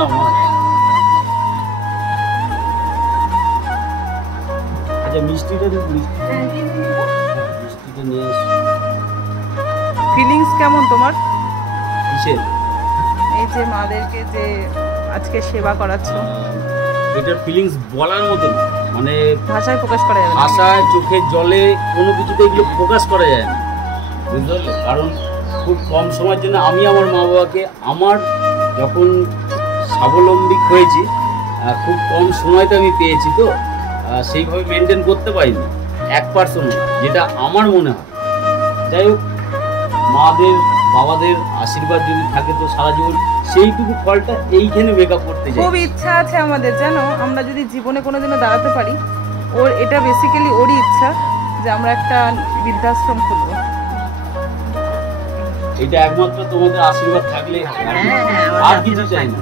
না আচ্ছা মিষ্টিটা মিষ্টিটা নিয়ে ফিলিংস কেমন তোমার কিসের এই যে মাদেরকে যে আজকে সেবা করাচ্ছ? এটার ফিলিংস বলার মতো না, মানে ভাষায় প্রকাশ করা যাবে না। ভাষায় চোখের জলে কোনো কিছুতে এগুলো প্রকাশ করা যায় না, বুঝতে পারলে? কারণ খুব কম সময়ের জন্য আমি আমার মা বাবাকে আমার যখন স্বাবলম্বী হয়েছি খুব কম সময়তে আমি পেয়েছি, তো সেইভাবে মেনটেন করতে পারিনি 1% যেটা আমার মনে হয়। যাই হোক, মাদের বাবাদের আশীর্বাদ যদি থাকে তো সারা জীবন সেইটুকু ফলটা এইখানে মেকআপ করতে যাই। খুব ইচ্ছা আছে আমাদের, জানো, আমরা যদি জীবনে কোনোদিনও দাঁড়াতে পারি, ওর এটা বেসিক্যালি ওরই ইচ্ছা যে আমরা একটা বৃদ্ধাশ্রম খুলবো। এটা একমাত্র তোমাদের আশীর্বাদ থাকলে আর কিছু চাই না।